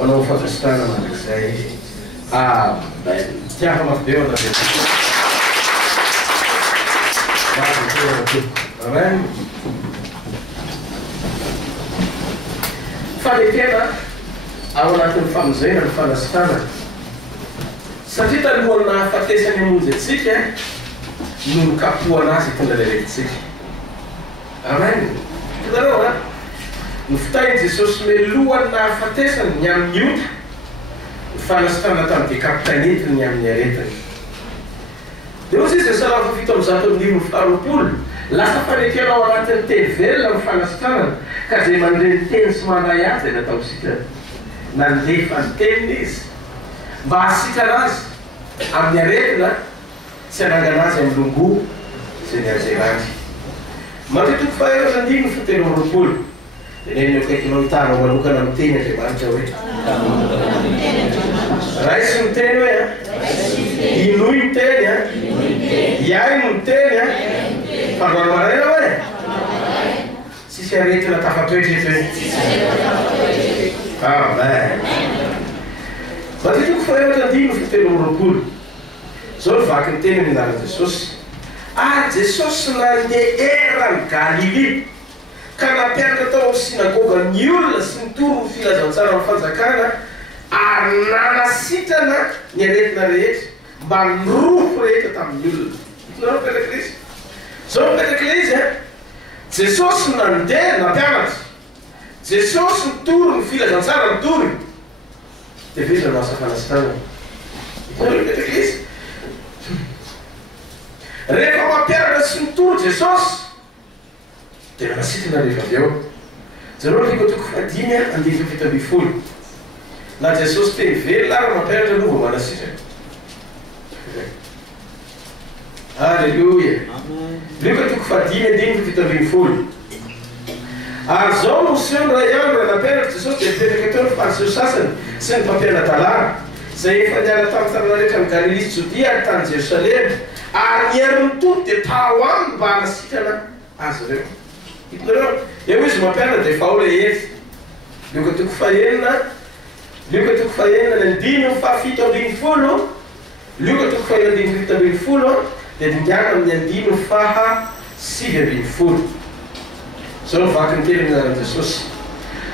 manao fampistrana mandrakizay tiaka mafibeo amen. Fanekena ao anatin'ny famonjena ny fanasitana satria talohan'ny nahafatesany amonjy atsika no nokapohana azy tonga lelentsika. Amen. Hitanareo a ny fitainy Jesosy melohany nahafatesany ny amin'ny ota ny fanasitana tamin'ny dekapitainetiny ny amin'ny aretiny. Dia ozy izy salamo fito amin'ny zato amin'ny no fitaropolo lasa fanekena ao anatin'ny teny velona ny fanasitanana ka zay mandreny teny sy manday azy zay nataosika nandefa ny teniny izy mba hasikana azy amin'ny aretina tsy hanangana azy amin'ny longo zay ny azerazy. Matitoko faherana andiny ny fitelo amin'ny roapolo dia neny akaikinao hitanao manokana amin'ny teny Andriamanitra hoe raisy ny teny hoe inoy ny teny iaino ny teny fandroano maraina hoe tsisy aretina tafatoetra hoe amen. Matitoko faherana andiny ny fitelo amin'ny roapolo zao ny vaky ny teny ny anaran'i Jesosy. Ary Jesosy nandeha erany Galily ka nampianatra tao amin'ny sinagoga ny olona sy ny toro ny filazantsara amin'ny fanjakana ary nanasitrana ny aretina rehetra mba nirofo rehetra tamin'ny olona. Hitanareo mipetraka izy zao mipetraka izy Jesosy nandeha nampianatra, Jesosy ny toro ny filazantsara ny toro dia vezana no asa fanasitana. Hitanareo mipetraka izy rehefa mampiarana sy ny toro Jesosy dia nanasitrana rehefa avy ao. Zareo liko toko fadimy andiny fito ambin'ny folo na Jesosy teny velona ary mampianatra no vao manasitrana. Halleluja. Liko toko fadimy andiny fito ambin'ny folo. Ary zao no seho ray andro nampianatra Jesosy dia mipetraka teo ny fariseho sasany sy ny mpampiana-dalàna zay efa niala tamin'ny tanàna rehetra ny Galily sy Jodia ary tany Jerosalema ary niary mitody dia tao aminy mba hanasitrana azy ireo. Hitanareo eo izy mampianatra dia efa ao le ezy. Liko toko fahenina ny andiny fahafito ambin'ny folo, liko toko fahenina andiny fito ambin'ny folo dia dindiana amin'ny andiny faha sivy ambin'ny folo. Zao ny vaky ny teny amin'ny anaran'i Jesosy.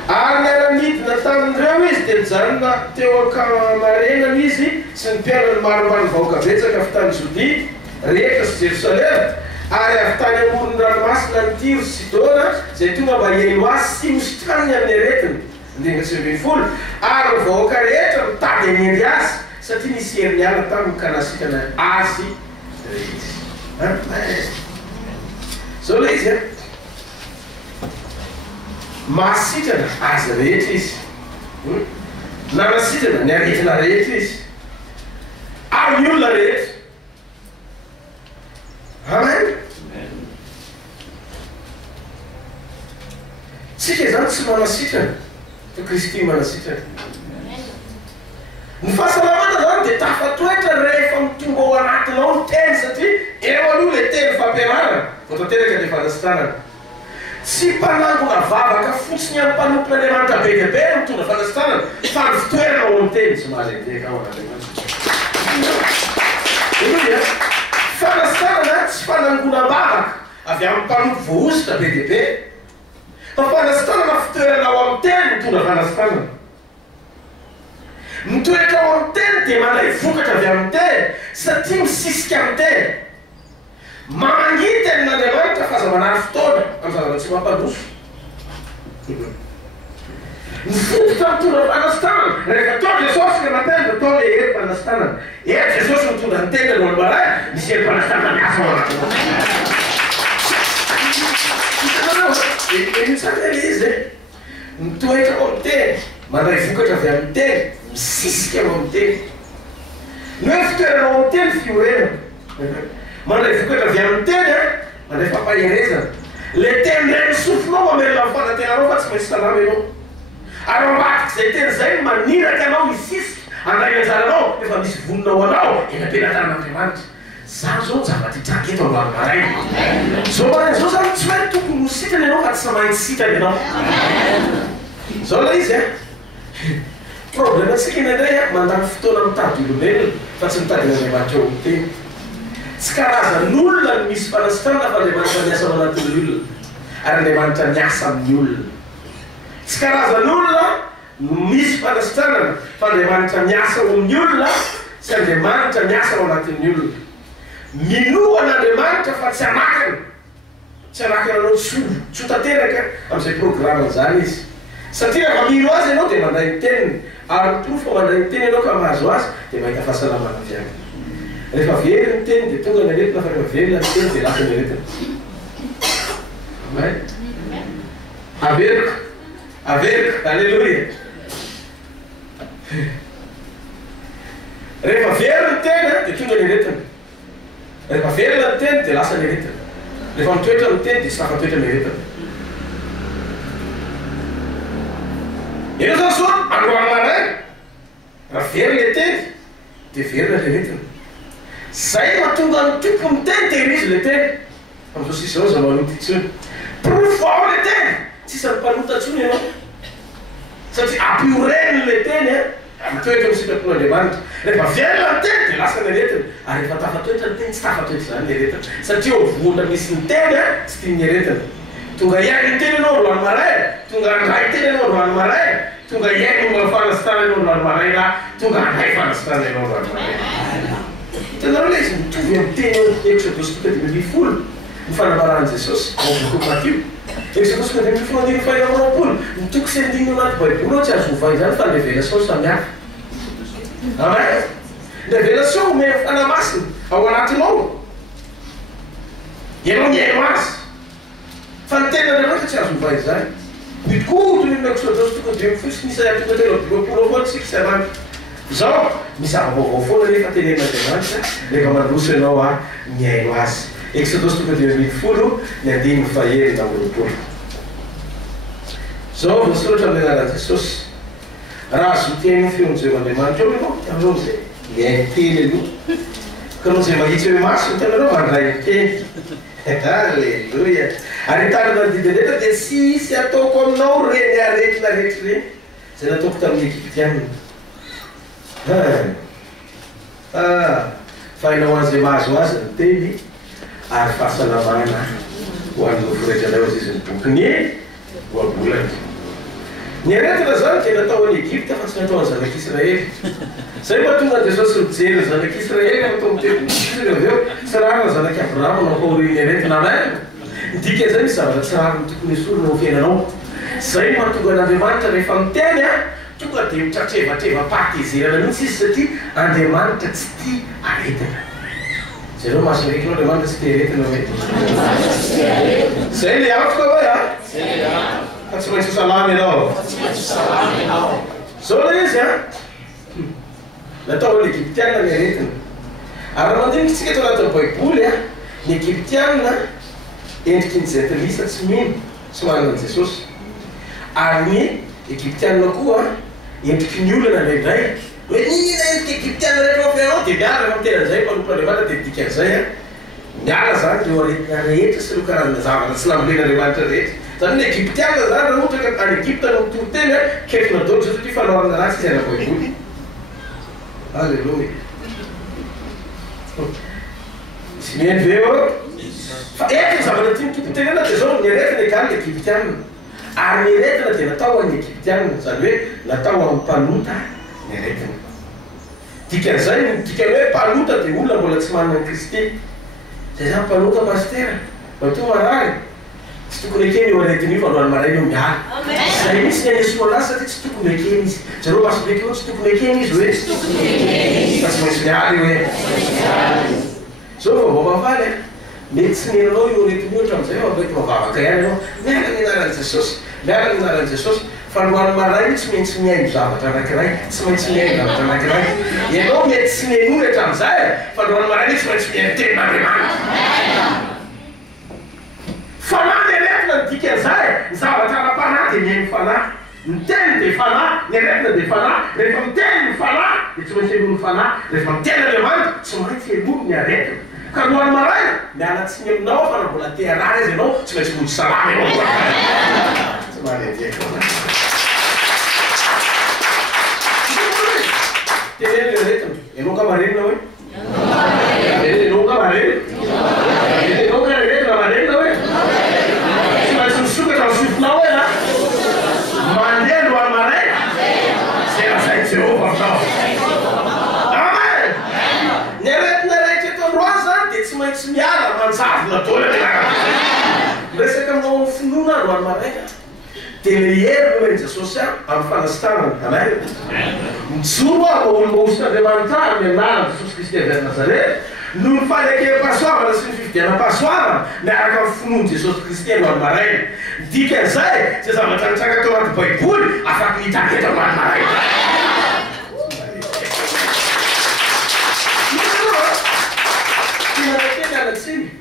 Ary niara-midina tamin'ireo izy dia nijanona teo an-kamarenany izy sy ny mpianany maromaro vahoaka betsaka avy tany Jodia rehetra sy Jerosalema ary avy tany amoron'ny ranomasina ny Tiro sy Sidona zay tonga mba hiaino azy sy mositrany amin'ny aretiny. Andiny sivy ambin'ny folo ary ny vahoaka rehetra mitady hanendry azy satria nisy herin'ny ala taminy ka nasitrana azy rehetra. Zao le izy mahasitrana azy rehetra izy nanasitrana ny aretina rehetra izy ary ny olona rehetra. Amen. Tsika zany tsy manasitrana fa Kristy manasitrana. Ny fahasalamana zany dia tafatoetra rehefa mitonga ao anatinao ny teny satria eo aloha le teny fampianarana vao tanteraka dia fanasitranana. Tsy mpanangona vavaka fotsiny amin'ny mpanompon'Andriamanitra be dia be no mitondra fanasitranana fa ny fitoerana ao amin'ny teny tsy mahalendeka ao an'Andriamanitra. Fanasitranana tsy fanangonam-bavaka avy amin'ny mpanompo voaositra be dia be fa fanasitranana fitoerana ao amin'ny teny mitondra fanasitranana. Mitoetra ao amin'ny teny dia manday vokatra avy amin'ny teny satria misisika amin'ny teny. Mamangita amin'Andriamanitra fa aza manary fotoana amin'ny zavatra tsy mampandroso. Ny fototra mitondra fanasitranana rehefa tao Jesosy le mampianatra tao le hery fanasitranana. Jesosy mitondra ny teny alohan'ny maray misy hery fanasitranana miasa ao anatiny. Hitanareo izy mitoetra ao amin'ny teny manday vokatra avy amin'ny teny misisika ao amin'ny teny. No hoe fitoerana ao amin'ny teny fiorenana mandray vokatra avy amin'ny teny mandray fampaherezana. Le teny ray misofinao mamelona amin'ny fanatenanao fa tsy maintsy salama ianao. Ary ambadiky izay teny izay maniraka anao misisika andray anjaranao efa misy voninao anao eny am-penatanan'Andriamanitra. Zany zao zavatra hitraka eto androany maraina. Zao zany tsy maintsy tokony ho sitrana ianao fa tsy maintsy sitrana ianao. Zao la izy problème tsika inandray a mandany fotoana mitady olombelona fa tsy mitady n'andriamanitra eo teny tsy karazan'olona no misy fanasitrana fa andriamanitra miasa ao anatin'ny olona ary andriamanitra miasa amin'ny olona tsy karazan'olona no misy fanasitranana fa andriamanitra miasa ao amin'ny olona sy andriamanitra miasa ao anatin'ny olona minoan'andriamanitra fa tsy anakana anao tsotateraka amin'izay programme zany izy satria raha mino azy ianao dia mandray ny teniny ary mitrofo mandray ny teny ianao ka mahazo azy dia mahita fahasalamana fiaina rehefa very ny teny dia tonga ny aretina fa rehefa verina ny teny dia lasa ny aretina averika alleluia rehefa verina ny teny dia tonga ny aretina rehefa verina ny teny dia lasa ny aretina rehefa mitoetra ny teny dia tsy tafatoetra ny aretina ino zany soa androany maray raha very le teny dia verina le aretina zay mahatonga ny tompo ny teny tehirizy le teny am'izao sisy ao za manoty tsony profo ao le teny tsisy ny mpanota tsony ianao satria ampioreniny le teny mitoetra misitrapon'andriamanitra rehefa verina ny teny dia lasa ny aretina ary rehefa tafatoetra ny teny tsy tafatoetra zany ny aretina satria voana misy ny teny tsy tiany aretina tonga iainy ny teny ianao androany maray tonga andray teny ianao androany maray tonga iainy mba fanasitrana ianao androany maray na tonga andray fanasitrana ianao androany maray hitanareo le izy mitovy amin'ny teny exodus 20 ny fanambarany jesosy aoboko matio exodus 20 mitoko sy andininy anaty baiboly ao tsy azo ovay zany fa révélation samihafa amen révélation omeny fanamasina ao anatinao ianao miaino azy fa ny tena andriamanitra tsy azo ovay zany mitikoto ny exodus 20 sy nisy tonga tena foana tsika sy zao misava-vaovao foana rehefa tenen'andriamanitra rehefa mandroso ianao a miaino azy exodus 20 ny andiny faherina amroapolo zao voasoratra amin'ny anaran'i jesosy raha azo teny feon'izay andriamanitra eo ianao anao zay miaino teny aloha ka anao zay mahitsy hoe maso ny tenanao mandray ny teny alleluia ary tanana didineta dia sisy ataoko aminao reny aretina rehetra reny zay nataoko tamin'ny egyptianina fainao an'izay mahazo azy ny teny ary fahasalamana ho an'no fireitranao azy izy mibokiny voabolany ny aretina zany dia natao any Egypte fa tsy natao any zanak'Israely zay mahatonga jesosy mijery zanak'Israely atao miteny aveo tsy raha na zanaky Abrahama nampaoriny aretina amen midika zay misy zavatra tsy raha ny tokony esorina ho fiainanao zay mahatonga an'andriamanitra rehefa miteny tonga dia mitratrevatreva partizerana mihitsy izy satria andriamanitra tsy tia aretina zay reo maso ndraiky nao andriamanitra tsy tia aretina hoe zay le afaka hoe fa tsy maintsy salamy ianao zao le izy natao ny egyptianina ny aretina ary raha mandiniky tsika eto anatin'ny baiboly ny egyptianina endriky ny zentilisa tsy mino tsy manana jesosy ary ny egyptianina koa endriky ny olana ndraindray hoe nina endriky egyptianina rehetra fianao dia miala rehefa mitenan'izay mpanompon'andriamanitra dia dika'izay miala zany reo aretina rehetra sy reo karazana zavatra tsy nambolen'andriamanitra rehetra zany ny egyptianina zany raha ohatra ka any Egypte no mitoro-teny kefina daoly zay satria fanaorana ratsy izy ana-baiboly alleluia sy mieny veo fa eto zavatra tia mitoko-tenena dia zao ny aretina ekany ny egyptianina ary ny aretina dia natao any egyptianina zany hoe natao amin'ny mpanota ny aretina dikan'izay dikany hoe mpanota dia olona mbola tsy manana ny Kristy zay zany mpanota mastera mato marary tsy tokony ekeny eo aretina io fa androany maray io miala zay misy ny anesoana azy satria tsy tokony ekeny izy zareo maso ndraiky eo tsy tokony ekeny izy hoe fa tsy maintsy miala io hoe zao vaovao mavaly mety tsy nenanao io aretina io hatram'izay mety mavavaka ihany ianao miala ny anaran'i Jesosy miala ny anaran'i Jesosy fa androany maray tsy maintsy miaino zavatra anankiray tsy maintsy miaino zavatra anankiray ianao mety tsy nenony hatram'izay fa androany maray tsy maintsy miaino tenin'andriamanitra fanahy ny aretina ny dikan'izay ny zavatra ara-panahy dia miaino fanahy ny teny dia fanahy ny aretina dia fanahy rehefa miteny ny fanahy dia tsy maintsy enono fanahy rehefa miteny andriamanitra tsy maintsy enono ny aretina ka androany maray miala tsiny aminao fa na mbola tea raha izy ianao tsy maintsy mody salama ianao tsy manendiaka teneny le retiny ianao ka marenina hoe ianao ka marenina ianao ka retina marenina hoe tsy maintsy misokatra misofonao hoe na mandeha lohan'ny maraina zay lazay Jehova aminao amen ny aretina rehetra eto androany zany dia tsy maintsy miala manjavona daholo resaka aminao finoana androany maraina dia le hery no eny Jesosy amin'ny fanasitanana amen mijoro aho olombahoson'Andriamanitra ny anarana Jesosy Kristy avy Nazareth no ny fanekem-pahasoavana sy ny fividianam-pahasoavana miaraka amin'ny finoany Jesosy Kristy androany maraina dikan'izay zay zavatra nitsaka tao anaty baiboly afaky hitaka eto androany maraina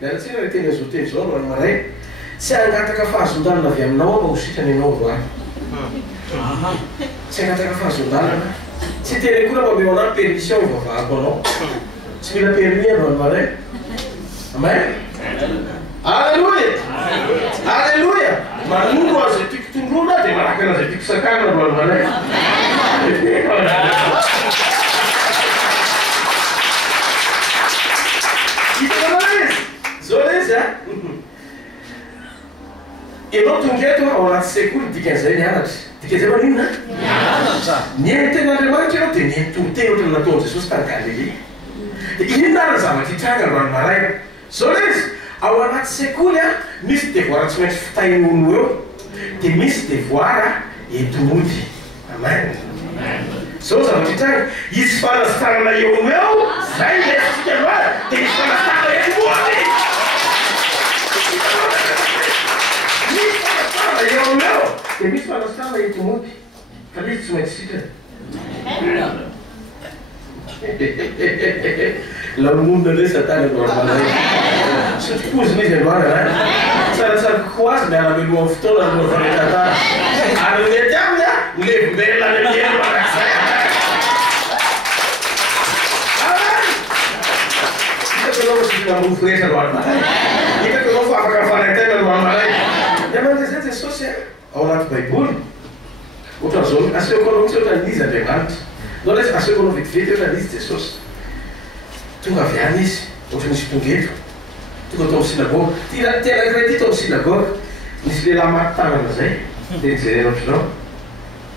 mialatsiny le teny azo teny zao androany maraina tsy angataka fahazon-dalana avy aminao mba ho sitrany ianao androany tsy angataka fahazon-dalana tsy teny koa mba meo anahy permission ivavahako anao tsy mila permis androany maraina amen alleluia alleluia manolo azay tiako tondrona dia manahaka anazay tiako sakana androany maraina zao le izy ianao tongeto ao anaty sekoly dikan'izay nianatra dikan'izay maninona nieny ten'Andriamanitra ianao dia nieny toteny ohatrany nataony Jesosy tany Galilea dia inona ary zavatra hitranga androany maraina zao le izy ao anaty sekoly misy devoara tsy maintsy fitainono eo dia misy devoara entomody amen zao zavatra hitranga izy fanasitanana eo eo zay lesitsika loara dia izy fanasitanana entomody eo eo dia misy fanasitanana entomody fa le izy tsy maintsy sitrany lamonina le satany androany maraina sotrokozina izy androany tsaratsara kokoa azy miala meloha amin'ny fotoana aloha fanetantara ary mety aminy milevimbela le mielo arak'izay hitako anao masitina mofo rehetra androany maraina hitako anao fa afaka fanentena androany maraina dia man'izay zay Jesosy ao anaty baiboly ohatran'izao aseoko anao mitsy ohatrany izy Andriamanitra nao le aseoko anao vetivety ohatrany izy Jesosy tonga avy any izy ohatra misy tongeto tonga tao amin'ny synagogue tena ankiray ty tao amin'ny synagogue misy lehilahy maty-tanana zay dia nijerena ohatranao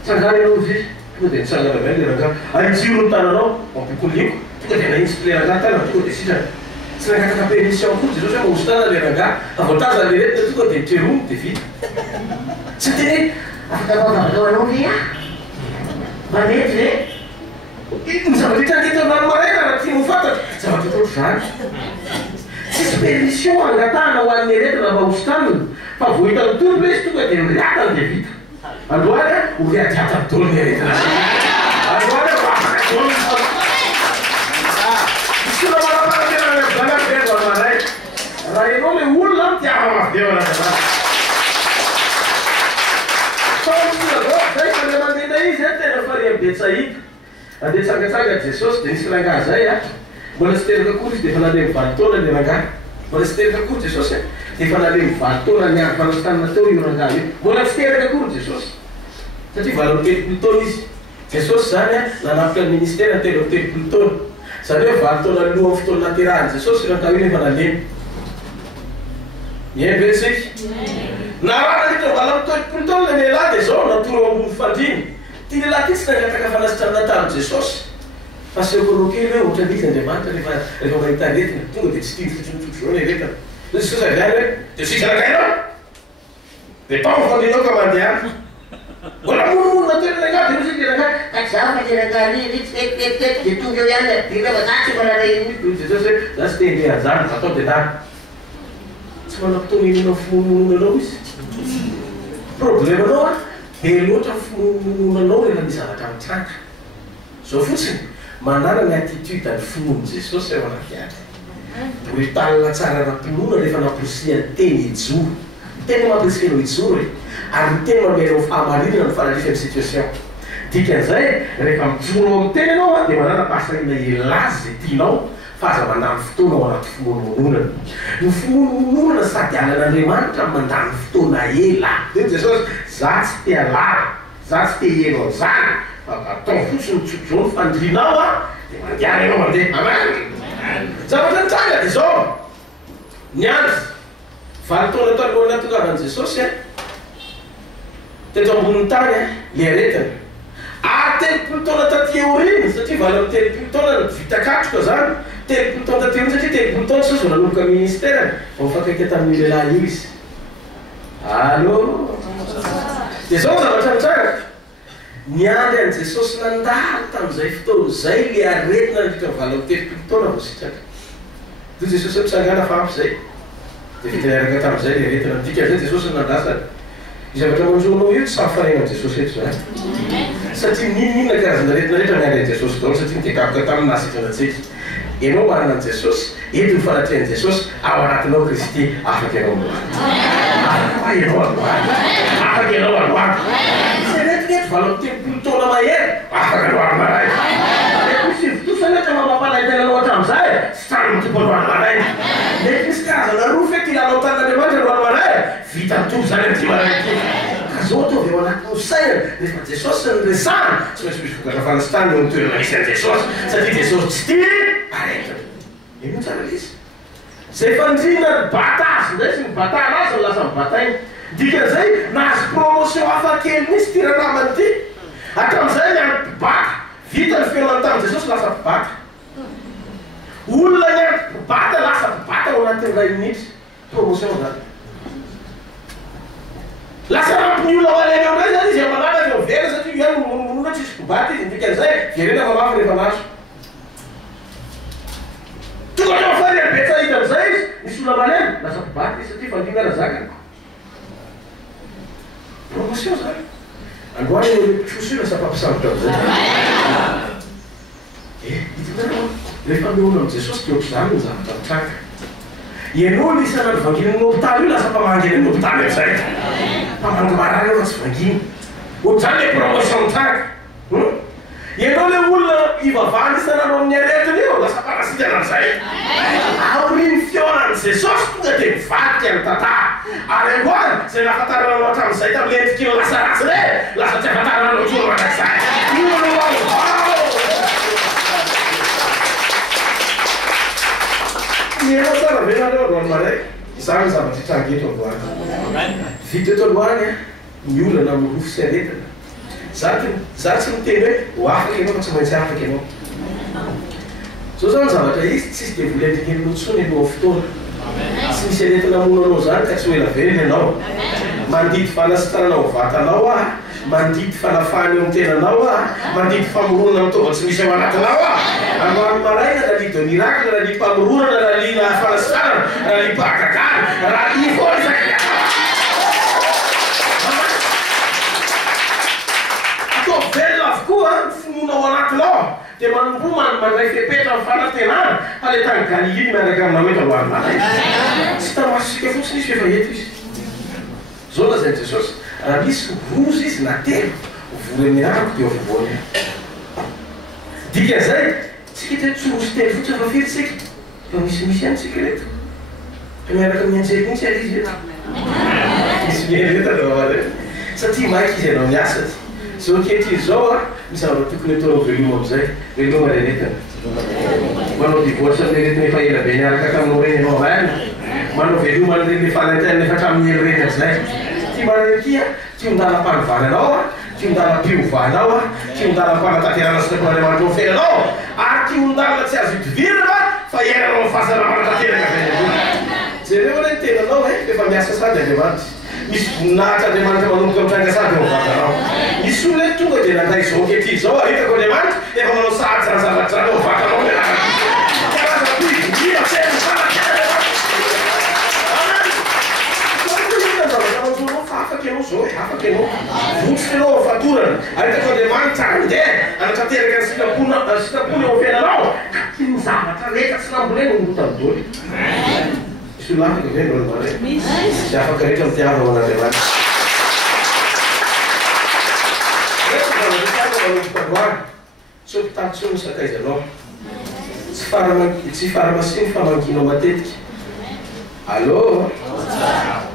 tsangana ianao izy tonga dia nitsangana vai leranga ajiro ny tananao mampokoliko tonga dia nahinsy leranga tanana tonga dia sitrany tsy nangataka permission koa Jesosy hoe mahosy tanana leranga avoataza le retina tonga dia nitrerono dia vita tsy teny afaka vavavao anao ve manety ve ny zavatra hitrangety androany maraina raha tia mofantatra zavatra tao zany tsisy permission angatahana ho an'ny retina mba hosy tanana fa vohitany tombo izy tonga dia miriatany dia vita androany ho riatiatany dolo ny retina androany afaka dolo isona manaparatenany am'zany aby androany maraina raha ianao le olona mitiava mafidevana zany zay fa le mandenda izy tena fari amin'ny Betsaida andeha tsangatsanga Jesosy dia nisy rangahy zay mbola tsy teraka akory izy dia efa nalemy valo taona le rangahy mbola tsy teraka akory Jesosy dia efa nalemy valo taona niary fanasitanana teo io rangahy io mbola tsy teraka akory Jesosy satria valo amin'ny telopolo taona izy Jesosy zany nanapitra ny ministera telo amin'ny telopolo taona zany hoe valo taona aloha amin'ny fotoana naterahany Jesosy rangahy io nefa nalemy mihaino ve tsika narana hita vala amin'ny telopolo taona le lehilahy dia zao natoro ambony fandriny ty lehilahy ty tsy nangataka fanasitrana natany Jesosy fa sekono kely hoe ohatrany izy Andriamanitra rehefa mahita retina tonga dia tsy tia fotsotsotso zao le retina Jesosy avy any hoe dia sisy rangainao dia tao fandrinao ka mandeha mbola monomonona toerana angaty misy lerangahy kazafa lerangahy tsy tetitety dia tonga eo ihany dirava za tsy manana iny Jesosy hoe za tsy tendeha zany atao dia dany tsy manam-potoana fimonomonanao izy problème anao dia loatra fimonomonanao rehefa ny zavatra mitranga zao fotsiny manana ny attitude ny finono Jesosy ao anakiatra brutalina tsara rampinoana rehefa namporosiany teny ijoro tena mampiriskenao ijoro ary ny tena mameranao fahamarinana ny fanalifany situation dikan'izay rehefa mijoro amin'ny teny anao dia manana pasarina elazy zay tianao fa aza mandany fotoana ao anaty fimonomononana ny fimonomononana sady anan'Andriamanitra mandany fotoana ela dia Jesosy za tsy tia lara za tsy tia eno zany atao fotsiny tsotro ny fandrinao dia mandiany ianao mandeha amen. Zavatra nitanga dia zao niandry 20 taona taloha natongavan'i Jesosy teto ambonin'ny tany le aretiny ary 30 taona taty aoriana satria vala amin'ny 30 taona vita katroka zany 30 taona taty aoriana satria 30 taona Jesosy nanomboka ministère vao fakaiky tamin'ny lehilahy io izy. Allô dia zao zavatra nitsanga niandry an'i Jesosy nandalo tamin'izay fotoana zay le aretina nandritra vala amin'ny 30 taona vao sitraka toy Jesosy mitsangana fampy zay dia vita niaraka tamin'izay le aretina dika zay Jesosy nandasany zavatra manjonao io tsy safarenan'i Jesosy eto zany satria ninona karazana aretina rehetra niandry an'i Jesosy daholo satria nitekaboka tamin'ny nasitranatsika ianao marina an'i Jesosy eto ny fanatrehan'i Jesosy ao anatinao Kristy afaka ianao aloha ianao aloha afaka ianao aloha sy retinety vala amin'ny 30 taona mahery afaka aloha maray tosaneta mamapalaitenanao hatramin'izay sy tsara mitompo alohan'ny maray mety misy karazana roa fety ilanao tan'Andriamanitra alohan'ny maray vita mitovy zany amin'ity maray ity ka zao ataovy ao anatinao saina rehefa Jesosy nyresahana tsy maintsy misy vokatra fanasitany eo nitoerana misy an'i Jesosy satria Jesosy tsy tia aretina ino tsara izy zay fandrina batazy ndray sy mibata anazy ny lasa mibatainy dikan'izay nahazo promotion hafa kely misy tiranamany ity hatramin'izay ny any mpibata vita ny fiainany tamin'i Jesosy lasa mpibata olona ny any mpibata lasa mpibata ao anatin'ny ray minitra promotion zany lasa rampiny olona ho aleny am'ray zany izy amanana avy vera satria io any mononona tsy isy mpibata izy dikan'izay verena famafy rehefa naso tonga tao fary abetsa hita am'izay izy misy olona malemy lasa mpibata izy satria fandingana zakany promotion zany androany mpitsoso io lasa mpampisambotra am'izay hitanao rehefa meona am' Jesosy dia ohatry zany ny zavatra mitranga ianao ny isana ny vanginy ny hôpitaly io lasa mpamangy any ny hôpitaly am'izay mpamangy marary eo fa tsy vanginy ohatry zany le promotion mitranga ianao le olona ivavany isananao amin'ny aretiny io lasa parasity an'izay aoriny fionan'i Jesosy tonga dia mivadika ny tantara ary angoany zay nahafantaranao hatramin'izay tamin'le endrik'io lasa ratsy re lasa tsy afantaranao tsoro manak'izay io no mienao tsara venareo androany maray izany zavatra hitranga eto androany vita eto androany ny olana mirofo sy aretina za tsy miteny hoe ho afaka ianao fa tsy maintsy afaka ianao zao zany zavatra izy tsisy dia volentikely lotsony aloha fotoana tsy misy aretina mono anao zany ka tsy ho ela velona ianao mandidy fanasitranao vatanao mandidy fanafany eo am'tenanao mandidy famoronana mitova tsy misy ao anatinao androany maraina nali de miracle nali mpamoronana nali fanasitranana nali mpahagagana raha i foa resaky atao velona avokoa finoana ao anatinao dia manompo mandray fepetra amin'ny fanantenana haletany Galily miaraka aminao eto alohan'ny maray tsy tamasika fotsiny izy efa eto izy zao lazany Jesosy raha misy rozy izy na telo vory amin'ny rano dia vovoany dikan'izay tsika te tsy rozy telo fotsy efa firy tsika fa misimisy any tsika reto fa miaraka mianjely mihitsy ary izy eto misy mianreta aloha satria maiky izy ianao miasa zao ankehitriny zao misy zavatra tokony ataonao veloma am'izay veloma le retiny manao divorce amin'le retiny efa ela be niaraka taminao reny ianao avany manao veloma an'ireny le fanantenany efa hatramin'ny elo reny am'izay ty mananakia ty ondalam-panovany anao ty ondalam-piovana ao ty ondalam-panatanterana sy Andriamanitra ho fenanao ary ty ondalana tsy azo idivirana fa iairanao ny fahasalamana tanteraka jereo le tenanao efa miasa sady Andriamanitra misy voninahitra Andriamanitra manomboka mitranga sady ao vatanao misy olona tonga dia nandray zao ankehitriny zao hitako Andriamanitra efa manao sady zany zavatra zany ao vatanao afaka ianao zao afaka ianao votsy ianao fatorana ahitako Andriamanitra andeha anatanteraka ny sitapony eo fiainanao ka ty ny zavatra rehetra tsy nambolena ngotany doly misy olona afaka ve ndrony mare sy afaka rehetra mitiava ho an'Andriamanitra rehetra tsy hopitaly tsy ho misakaizanao tsy faramasiny fa manginao matetika allô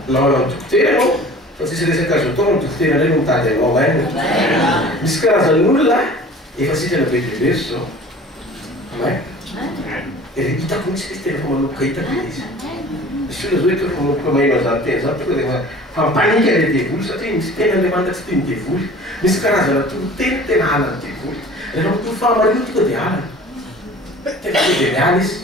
nanao dokotera anao fa tsisy resaka azo atao mitokotena ndray no mitady anao aina misy karazan'olona efa sitrana be bebe zao may hitako misy izy tena fa manoboka hitako izy misy olona zao hoe fa manoboka maheno azany tena zany tonga dia fampanika le devoly satria misy tena Andriamanitra tsy tia ny devoly misy karazana tokotena tena halany devoly rehefa mitoro fahamarino tonga dia halany tena tonga dia miala izy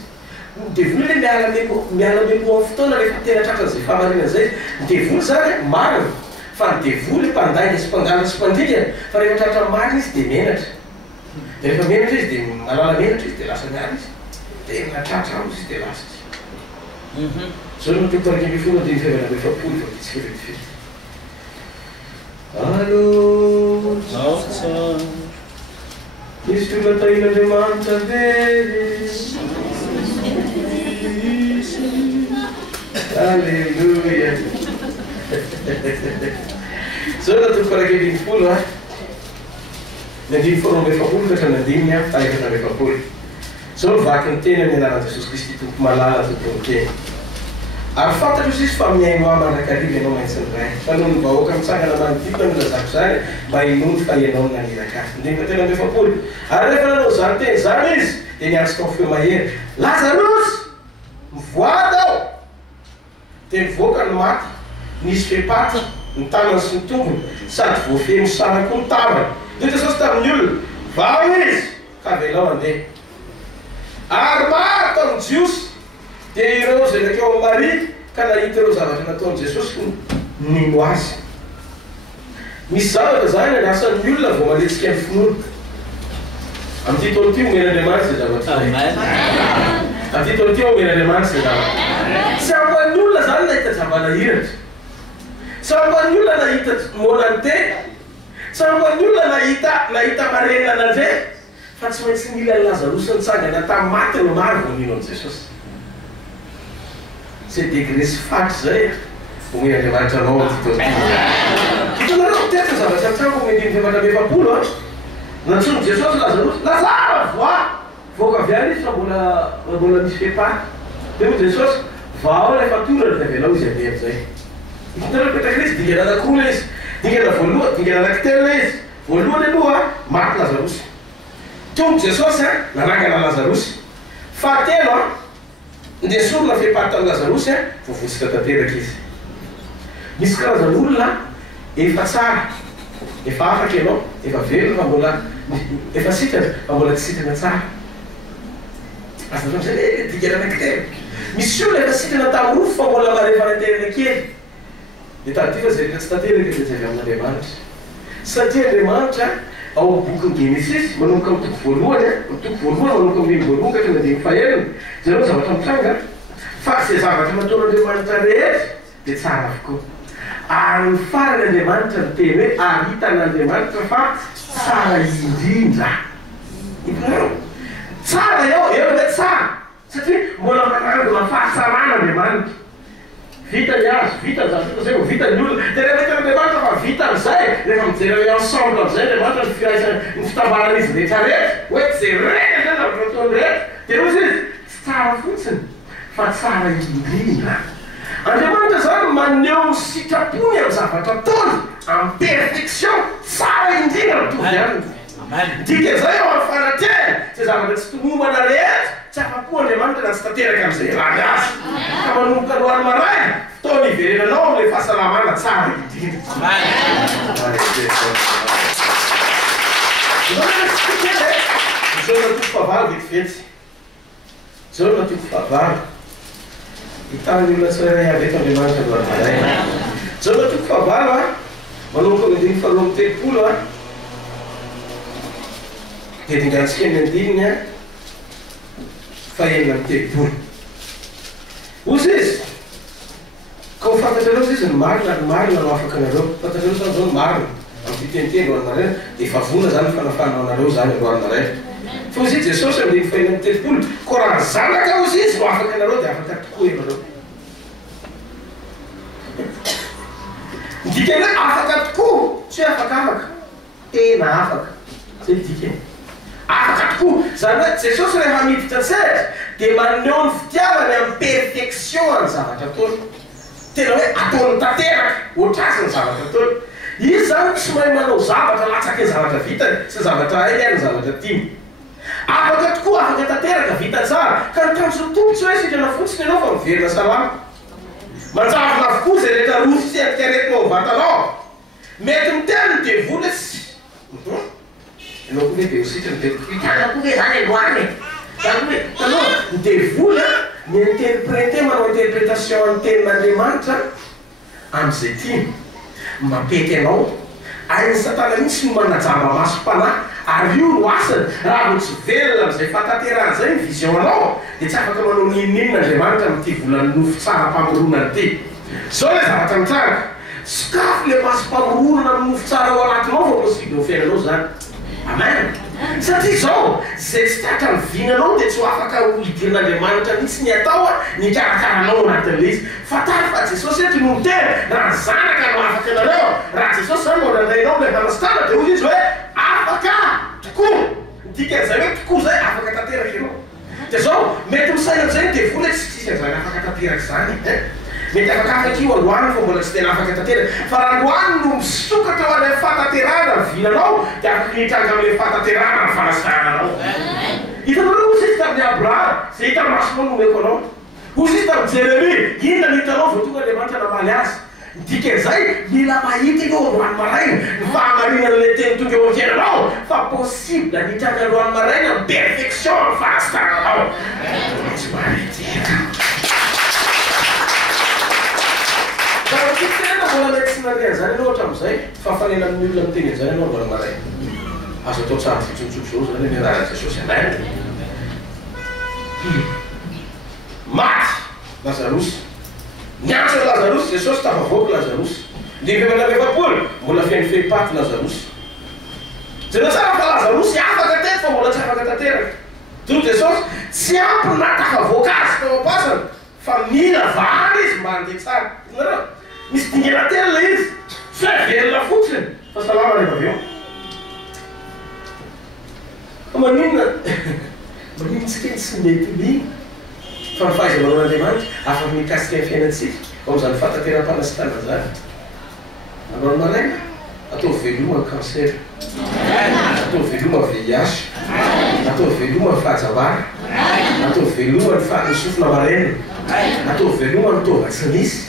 devoly le miala meko amin'ny fotoana rehefa tena tratran'izay fahamarina zay devoly zany marina fa ny devoly mpandaika sy mpangala sy mpandika fa rehefa tratra marina izy dia menatra dia rehefa menatra izy dia malala menatra izy dia lasa miala izy tena tratra ao izy dia lasa zao no toko araka ambin'ny folo dia fevana amby efapolo fa tsy fevetifety allo misy olona tahin'Andriamanitra very Alleluia zao na toko araka ambin'ny folo ny andimy folo amby efapolo katra nandiminy taekatra amby efapolo zao vaky ny tena amin'ny anaran'i Jesosy Kristy tompo malala tompony tena ary fantatro izy fa miaino amanrakariva ianao maintsy ny ray fa noho ny vahoaka mitsangana manodidina no lazako zany mba hinony fa ianao ny naniraka ndimika tena amby efapolo ary rehefa nanao zany teny zany izy dia niatsy tao feo mahery Lazarosy mivoady ao dia mivoaka ny maty nisy fepaty ny tanany sy ny tongony sady voafemo sanako ny tavany dia Jesosy tamin'ny olona vao izy ka velao andeha ary maro tamin'ny jiosy dia ireo zay nakeo amin'ny Maria ka nahita ireo zavatra nataon'i Jesosy nino azy misy zavatra zany anasan'ny olona vao maletsika ny finoana amin'ity taona ity omen'Andriamanitra zay zavatra amin'ity taona ity omen'Andriamanitra zay zavatra tsy amban'ny olona zany nahita javanahiratra tsy amban'ny olona nahita monante tsy amban'ny olona nahita marenana ndray fa tsy maintsy mila Lazarosy nitsangana tamin'ny maty no maro vao nino an'i Jesosy c'est degré sy fatry zay omen'Andriamanitra anao hitanareo tetra zavatra trano omendiny fevatra amby efapolo nantsony Jesosy Lazarosy Lazara voa voaka avy any izy fa mbola misy fepaty dia moa Jesosy vao ilay fatorana dia avelao izy andeha am'izay hitanareo petraka izy dingana anak'olona izy dingana voalohany dingana anankitelina izy voalohany aloha maty Lazarosy tonga Jesosy nanangana Lazarosy fahatelo ndesorona fepaty tamin'ny Lazarosy voavotsika tanteraka izy misy karazan'olona efa tsara efa afaka ianao efa velona fa mbola efa sitrana fa mbola tsy sitrana tsara azonao am'izay le dingana anankitelo misy olona efa sitrana tamin'ny rofo fa mbola marefa naterana kely dia taty fa zay rehefa tsy tanteraka dia zay avy amin'Andriamanitra satria Andriamanitra ao bokyny Genesis manomboka amin'ny toko voalohany manomboka amin'ny voalohany ka tonga dia faheliny zareo zavatra mitranga fa zay zavatra nataon'Andriamanitra rehetra dia tsara avokoa ary ny farany Andriamanitra ny teny hoe aritan'Andriamanitra fa tsara indrindra hitanareo tsara eo hoe tsara satria mbola manangona fahatsarana Andriamanitra vita ny azo vita ny zavatra zay vita ny olona dia rehefa hitan'Andriamanitra fa vita n'izay rehefa mijery ensemble am'izay Andriamanitra ny fitambarana izy rehetra rehetra hoe zay rehetra zay zavatra nataony rehetra dia ozy izy tsy tsara fotsiny fa tsara indrindra Andriamanitra zany maneho ny sitrapony amin'ny zavatra ataony amin'ny perfection tsara indrindra mitovy aminy dika zay ao amin'ny fanatrehana zay zavatra tsy tomombana rehetra tsy afa-po Andriamanitra na tsy tanteraka amin'izay raha azy ka manomboka androany maray fotoana iverenanao amin'ilay fahasalamana tsara indrindra zao natoko fahavalo vetivety zao natoko fahavalo hitany olona tsirairay avy eto Andriamanitra androany maray zao natoko fahavalo manomboka amin'ny andiny faharoa amby telopolo dia dingantsika ny andininy fahenina amby telopolo ozy izy ka ho fantatrareo izy ny marina no afaka anareo fantatrareo zany zao ny marina amin'ny fiteniteny androany maray dia efa vona zany fanafanao anareo zany androany maray fa ozy izy Jesosy aminy fahenina amby telopolo ko raha ny zanaka ozy izy no afaka anareo dia afaka tokoa ianareo dikany hoe afaka tokoa tsy hoe afaka tena afaka zay dikany afaka tokoa zany hoe Jesosy rehefa miditra antsehatra dia maneho ny fitiavany amin'ny perfection ny zavatra ataony tena hoe ataony tanteraka ohatrasy ny zavatra ataony. Izy zany tsy mahay manao zavatra latsaky ny zavatra vitany sy zavatra hainy ary ny zavatra tiany. Afaka tokoa afaka tanteraka vita tsara ka nytanjo tompo tsy hoe sitrana fotsiny ianao fa miverina salama. Manjavona avokoa zay rehetra rosy sy atikaretinao vatanao. Mety miteny ny devoly tsy. Ianao koa hoe be sitrany be hitana koa hoe zany loany. Zany hoe tanao ny devoly mi-interpréter manao interprétation ny tenin'Andriamanitra amin'izay tiany. Mampety anao. Ainy Satana mihitsy no manajamba masom-panahy ary io no asany raha no tsy velona amin'izay fahatanterahana zay ny vision-nao dia tsy afaka manao n'inon'Andriamanitra amin'ity volany nofo tsara mpamoronana ity. Zao le zavatra mitranga. Sokafo le masom-pamoronana amin'ny nofo tsara ao anatinao fa possible ho fiainanao zany. Amen. Satria zao zay tsy tratra ny vinanao dia tsy ho afaka ho idiran'Andriamanitra mihitsy ny atao ny karakaranao anatin'ilay izy. Fatary fa Jesosy eto no miteny raha zanaka no afaka anareo. Raha Jesosy zany no nandrainao le manasitana dia hoy izy hoe afaka tokoa. Dikan'izay hoe tokoa zay afaka tanteraka ianao. Dia zao mety misaina amin'izay dia vola tsy an'izany afaka tanteraka zany. Mety afaka io androany fa mbola tsy tena afaka tanteraka. Fa raha androany no misokatra ho an'ilay fahatanterahana ny vinanao dia afaka hitranga amin'ilay fahatanterahana ny fanasananao. Hitanao ozy izy tamin'ny Abraham zay hitan'ny masonao no omeko anao. Ozy izy tamin'ny Jérémie inona no hitanao vao tonga Andriamanitra namaly azy. Dikan'izay mila mahita ianao androany maraina ny fahamarinan'ilay teny tonga eo amin'fiainanao fa possible hitranga androany maraina ny perfection ny fanasananao. Tsy mariteka. Raha tsy tena mbola mety tsy nandeha zany ianao hatramin'izay fa fanena amin'ny olona miteny an'izany ianao androany maraina. Azo atao tsara fitsontsotso zao zany ny raha Jesosy anainy. Maty Lazarosy. Niantsy Lazarosy Jesosy tafavoaka Lazarosy. Ndivemelavevapoly mbola fenifehipaty Lazarosy. Zay tsara fa Lazarosy afaka teto fa mbola tsy afaka tanteraka. Toy Jesosy tsy ampy na tafavoaka azy tao am-pasana fa mila vahany izy mba handeha tsara. Hitanareo misy dingana tena izy tsy hoe velona fotsiny fa salama rehefa avy eo. Fa maninona tsika tsy mety mi fa ny fahaiza-manao Andriamanitra afaka mikasika ny fiainantsika ao amin'izany fahatanteram-panasitana zany. Androany maraina atao veloma ny cancer, atao veloma VIH, atao veloma ny fahazavana, atao veloma ny sofina marenina, atao veloma ny tova tsy nisy.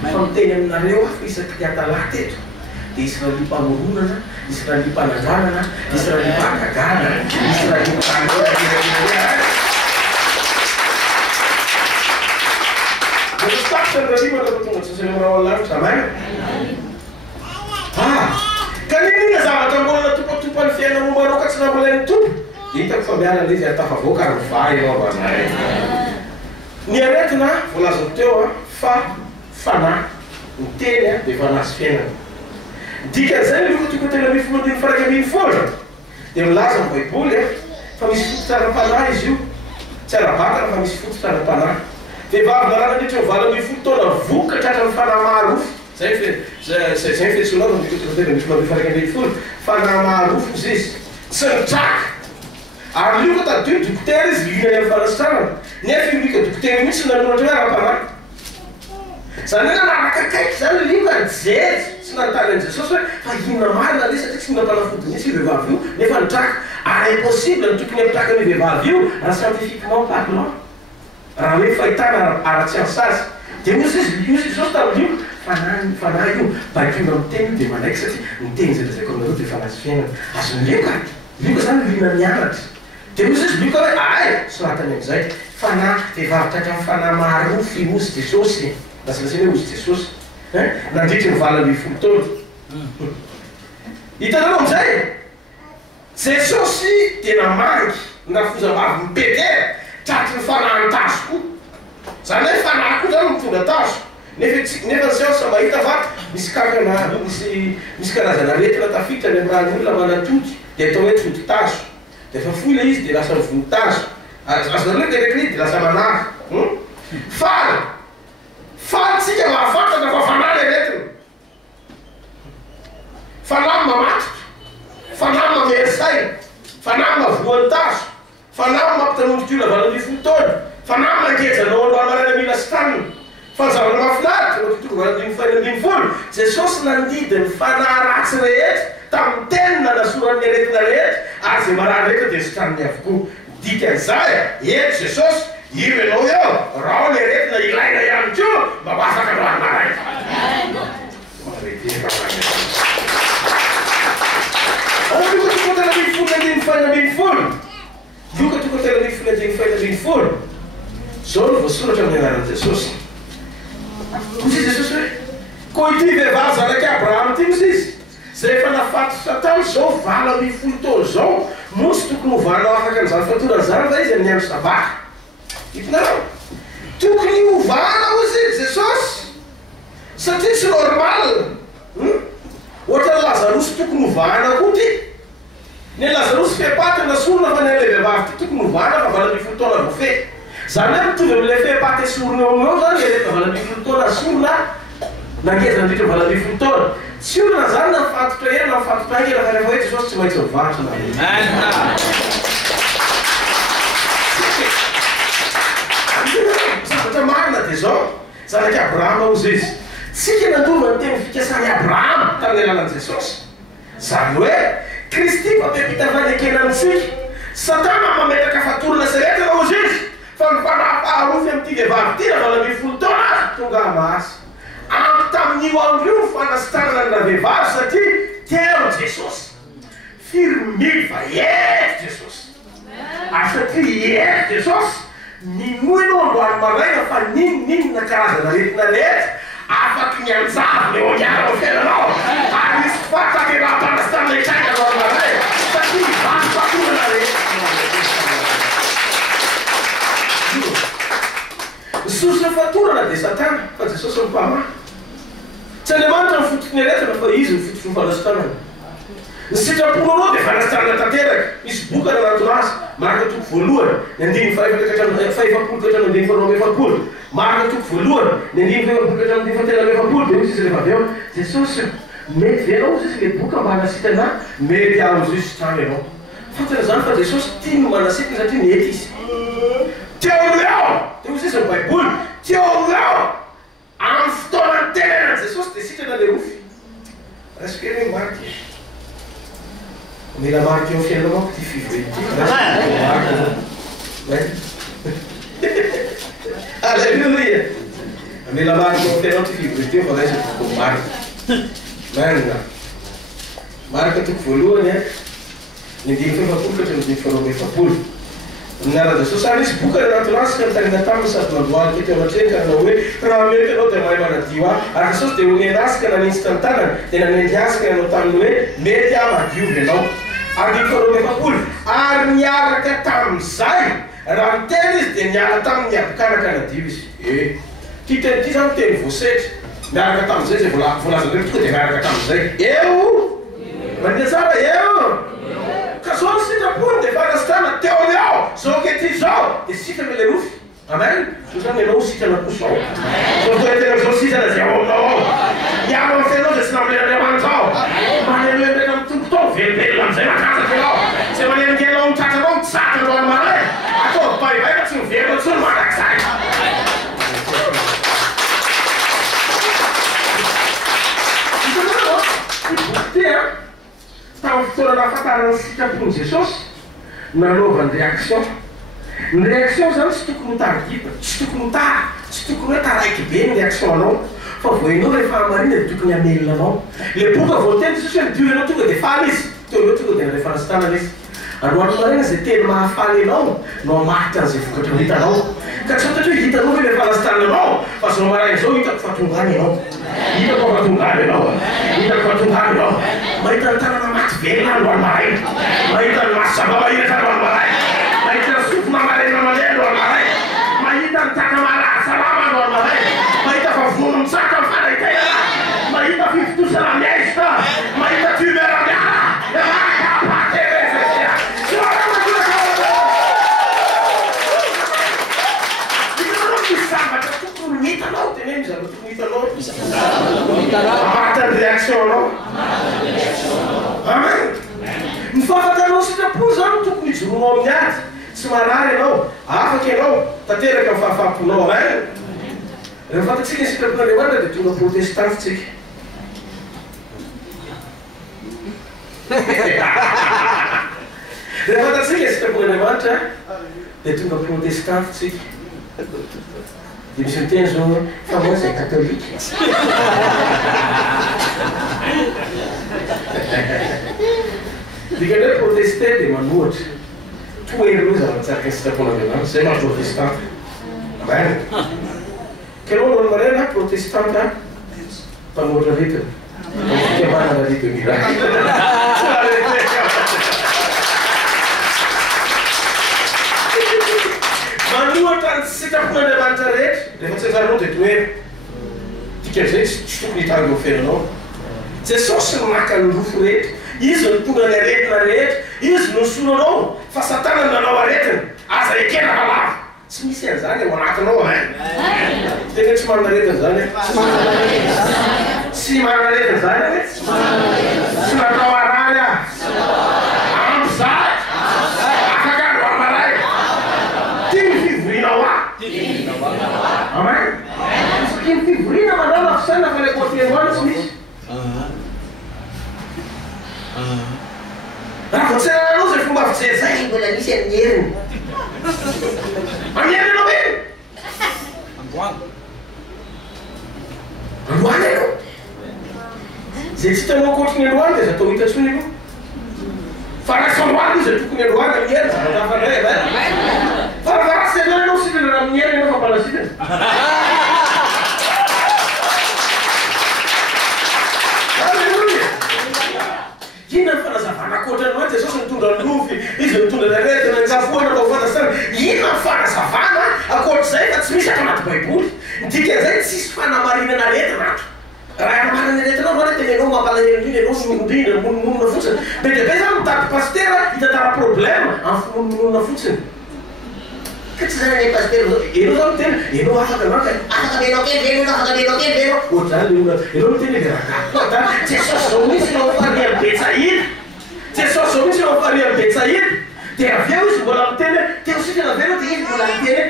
Fa miteny aminareo afa isaky tiatalata eto dia Israelim-pamoronana, Israelim-pananganana, Israelim-pahagagana, Israelim-pahagagana. Tapitra ny rarima na tonga tsy saselemana ao an-lanitra. Amen. Kaninina zavatra mbola natopatopa ny fiaina mombanao ka tsy nambolen'ny tompo hitako fa miala izy tafavoaka ary mivay ianao aminay. Ny aretina voalaza teo fa fanahy ny teny dia fanahy sy fiainana. Dikan'izay ny lokatoko tena mifolo faraka ambin'ny folo dia milaza ny baiboly fa misy fototra ara-panahy izy io. Tsy ara-batana fa misy fototra ara-panahy. Vehivavy narana ndratra valo ambin'ny folo taona vokatra hatrany fanahy marofo. Zay fetsolao ny lokatoko tena mifolo faraka ambin'ny folo. Fanahy marofo izy izy tsy mitraka. Ary io ka tadio dokotera izy liana amin'ny fanasitranana. Nefa io lika dokotera mihitsy nanoratra hoe ara-panahy. Zany hoe narakakaiky zany lika jery tsy nanontany an'i Jesosy hoe fa inona marina le satria tsy mila-panafody mihitsy io vehivavy io nefa nitraka. Ary impossible ny tokony hapitraka ny vehivavy io raha scientifiquement parlant. Raha hoe fahitana ara-tsiansy azy. Dia ozy izy Jesosy tamin'io fanahy io bakina miteny dia manaiky satria miteny zay lazaiko aminareo dia fanahy sy fiainana. Azony lioka. Lioka zany lina mianatra. Dia ozy izy lioka hoe ay soratany amin'izay fanahy vehivavy tratrany fanahy marofo ozy Jesosy. Lasalasiny hoe ozy Jesosy. Nandritry ny valo ambin'ny folo taona. Hitanareo amin'izay Jesosy dia namangy nafozam-bavy mipetera tratry ny fanahy ny taso koa. Zany hoe fanahy koa zany mitondra taso. Nefa ny siansa mahita fa misy kankana misy karazana aretina tafiditra ny amin'ny raha ny olona manatody dia atao hoe tody taso. Dia efa foy ilay izy dia lasa volon-taso. Azonareo kerekry dia lasa manahy. Falitsika mahafantatra fa fanahy le aretina. Fanahy mamatrika, fanahy mamery-saina, fanahy mavoan'ny taso, fanahy mampitanondrika olona valo ambin'ny folo taona, fanahy mangejanao androany maraina mila sy tanina, fanzavana mafinaritra nototongovaladimy fainambiny folo Jesosy nandidy ny fanahy ratsy rehetra tamin'ny tenina nasoran'ny aretina rehetra ary zay marary rehetra dia sotraniny avokoa dikan'izay eto Jesosy io ianao eo raha ny aretina ilaina ihany koa mba ho afaka androany maraika zao no voasoratra amin'ny anaran'i Jesosy. Misy Jesosy hoe koa ity vehivavy zanaky Abrahama ity misy izy zay efa nafatotra tany zao 20 taona zao mosy tokony hovana afaka an'izany fatorana zany fa izy amin'ny andro sabata. Hitanareo tokony hovana ozy Jesosy satria tsy normal. Ohatra ny Lazarosy tokony hovana koa ty. Ny Lazarosy fepaty nasorona fa ny an'ilay vehivavy ty tokony hovana fa 20 taona vao fe. Zany hoe mitovy amin'ilay fepaty asorona eo zany rehefa 20 taona asorona nangeza nandritra 20 taona. Tsy olona zany nafatotra ela nafatotra ela fa rehefa hoe Jesosy tsy maintsy mivarotra na. Zavatra marina dia zao zanaky Abrahama ozy izy. Tsika nandova ny teny fikasany Abrahama tamin'ny alalan'i Jesosy. Zany hoe Kristy fampipitavany akenantsika. Satana mametaka fatorana sy rehetra ozy izy. Fa ny fanapaharofy amin'ity vehivavy ty na 20 taona tonga masy. Ampy tamin'io andro fanasitanana na vehivavy satria teo Jesosy. Firmily fa eto Jesosy. Ary satria eto Jesosy ninoa ianao androany maraina fa ninona karazana retina rehetra afaky mianjavy eo aniara ao fiainanao. Ary misy fataky raha panasitanana itraika androany maraina satria vaky fatorana rehetra. Sosina fatorana dia Satana fa Jesosy mipamaha. Tsy Andriamanitra mifototry ny aretina fa izy mifototry ny fanasitanana. Ny sitraponanao dia fanasitanana tanteraka. Misy boka na anatony azy maraka toko voalohany ny andiny faefapolo ka hatramin'ny andiny faharoa maraka toko voalohany ny andiny faefapolo ka hatramin'ny andiny fahatelo dia misy izy rehefa avy eo Jesosy mety venao izy le boka mba hanasitana mety azo izy sitrany ianao. Fantana zany fa Jesosy tia no manasitana satria mety izy. Teo izy izy ny Baiboly teo amin'ny fotoanany tenana Jesosy dia sitrana le rofy. Resiko eny mariky. Mila mariky eo fiainana manko ty fivory ty. Alleluia. Mila mariky eo fiainana ty fivory ty fa resiko toko mariky. Marina. Marika toko voalohany ny andiny faefapolo ka hatramin'ny andiny faharoa efapolo. Nara Jesosy ary misy boka anaty azy ka nitanina taminy sady nandohalika teo anatreny ka nanao hoe raha mety anao dia mahay manadio ary Jesosy dia omeny azy ka nanintsy tantanana dia nanendy azy ka nanao taminy hoe mety madiovy ianao. Andiny faharoa efapolo ary niaraka tamin'izay raha miteny izy dia niala tamin'ny abokanaka nadio izy. Ty teny ty zany teny voasetra miaraka tamin'izay zay voalazan'ireo tonga dia miaraka tamin'izay. Eo mandeha tsara eo. Ka zao ny sitrapony dia fanasitana teo aminao zao kety zao dia sitrana le rofy. Amen. Zao zany ianao sitrana koa zao. Zao toetena zao sitrana zay ao aminao ao. Miaro amin'ny fiainao dia tsy namlen'Andriamanitra ao. Maneno ndraika amin'ny tompo tao velivelo amin'izay makasaka ianao. Tsy manenongelao amin'ny tratranao mitsaka androany maray. Atao baibay ka tsy miverina tsy ny manak'izay. Tamin'ny fotoana nahafantarana ny sitrapon'i Jesosy nanaovany réaction. Ny réaction zany tsy tokony ho tardiva, tsy tokony ho tara, tsy tokony hoe taraiky be ny réaction anao. Fa voainao rehefa hamarina dia tokony hamelona anao. Le boka voateny Jesosy hoe midio ianao tonga dia faly izy. Teo eo tonga dia nalefa fanasitanana izy. Androany marina izay teny mahafaly anao no hamaritra an'izay vokatra ho hitanao. Ka tsy ohatra hoe hitanao hoe le fanasitanana anao fa zao maraina izao hitako fatongany ianao. Hitako fatongany ianao. Hitako fatongany ianao. Mahita ny tanana maty velona androany maraina. Mahita ny maso zava mahiratra androany maraina. Mahita ny sofina maraina mandeha androany maraina. Mahita ny taka salama androany maraina. Mahita fa vono mitsaka amin'ny fanaitena. Mahita fifitosana miezita. Mahita tumera miara. Hitanao teneny zany tokony hitanao. Mata ny réaction anao. Amen. Ny fahafantanao sitrapo zany tokony hijoroanao amin'ny ady. Tsy marary ianao, afaka ianao, tanteraka amin'ny fahafahamponao. Amen. rehefa fantatsika ny sitrapon'Andriamanitra dia tonga protestantsika. Rehefa fantatsika ny sitrapon'Andriamanitra dia tonga protestantsika. Dia misy miteny zao fa moa zay katolika. Dika hoe protesté dia manohatra. Toeriny hoe zava-tsaraka ny sitrapon'Andriamanitra zay maha protestanta. Amen. Quel nom on aurait la protestante par notre rythme. Qui va dans la vie de miracle. Manuatan sitrapon'Andriamanitra rehetra rehefa tsy anjaranao dia toera. Dikan'izay tsy tokony hitango fenanao. Jesosy no naka ny lofo rehetra. Izy no tonga ny aretina rehetra. Izy no sonanao fa Satana no nanao aretina. Aza ekena halava. Tsy misy an'izany ao anatinao amen. Tena tsy manana aretina zany. Tsy manana aretina zany. Tsy natao arany ah. Ampy zany. Afaka andro amaray. Tia ny fivorianao ah. Amen. Tia ny fivoriana manao lafisana fa ilay koafianoana tsy misy. Raha vao tsy anao zay fomba fijery zay mbola misy amin'ny heriny. Amin'ny heriny anao eny? Androany anao? Zay tsy hitanao ankoatry ny androany dia zatao hitantsony anao. Fa raha tsy androany izy tokony androany amin'ny heriny zavatafanay amen. Fa raha rasy anao sitana amin'ny heriny anao fa palasitana. Ina ny fanazavana ankoatranao Jesosy nitondra ny lofy, izy nitondra ny aretina, nitsafoana atao fantasana. Ina ny fanazavana ankoatr'izay fa tsy misy ato anaty Baiboly. Dikan'izay tsisy fanamarinana aretina ato. Raha marina aretinao no tena ianao mampalahelo indrindra, ianao fimondrina, mononona fotsiny. Be dia be zany mitady pastera hitantara problème amin'ny fimonomonona fotsiny. Ka tsy zany ny pastera zao, ianao zao mitena, ianao afaka maka, afaka menao kely velo, afaka menao kely velo. Ohatr'izany le olona, ianao mitena veraka. Jesosy zao misy nao farihan'ny Betsaida. Jesosy zao misy nao farihan'ny Betsaida. Dia avy eo izy mbola miteny, teo sikana velo dia izy mbola miteny,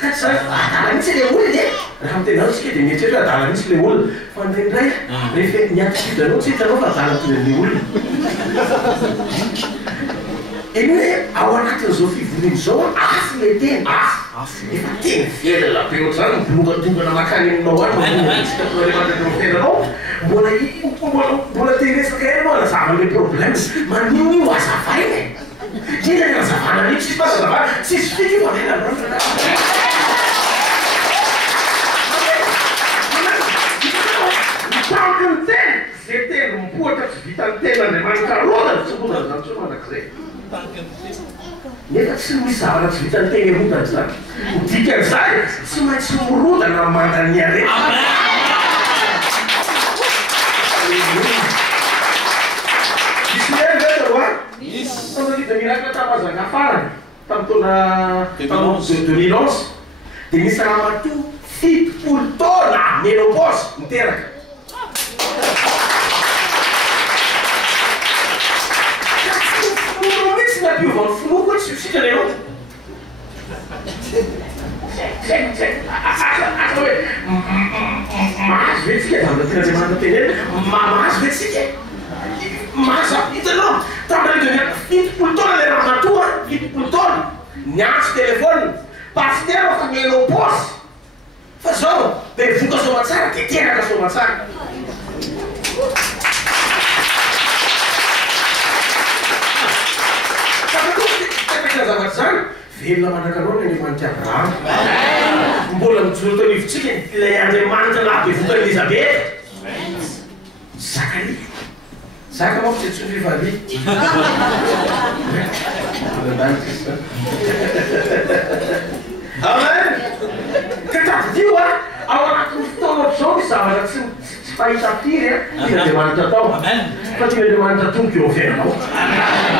ka tsy zany, adala mihitsy le olona e. Raha miteny anao sika dia mieritretra hoe adala mihitsy le olona. Fa indraindray, rehefa niatitry anao tsy hitanao fa adala toy le olona. Eny hoe ao anatin'izao fivoriana izao afo le teny afo efa teny velona be ohatr'izany mibolongadongana makany aminao any sitrapon'Andriamanitra no tenanao mbola te resaka eny anao anazavana le problème manino azavaina indrindra ny azavana ny tsisy fahazavana tsisy fika io anena mitanky ny teny zay teny mipoatra tsy vitan'ny ten'Andriamanitra roana tsy mbonana zany tsy manak'izay. Nefa tsy misy zavatra tsy vitan'ny teny rodana zany. Dikan'izay tsy maintsy mirodana mandany ny aretina. Misy eny ve taloha? Misy. Dia miracle tamazaka farany tamin'ny taona 2011 dia misy ramatoa 70 taona ménopause miteraka. Na piovano finoako hoe tsy fisitrana ianao. Asa hoe mahazo ve tsika zavatra tian'Andriamanitra teny eny mahazo ve tsika mahazo hitanao tamin'ireo 70 taona le ramatoa 70 taona niantso telefônina pastera fa ménopause fa zao dia voka somatsara dia teraka somatsara. Zavatra zany velona manaka anao ny Andriamanitra Abraham. Mbola mijoro tao ivontsika ilay Andriamanitra nahabevoka Elizabeth. Zakaria. Zaka manko tsy antsoina vehivavy. Amen. Ka tadidio ao anatin'ny fotoana ohatr'izao misy zavatra tsy fahita firy tia Andriamanitra tao. Fa tia Andriamanitra tonga eo fiainanao.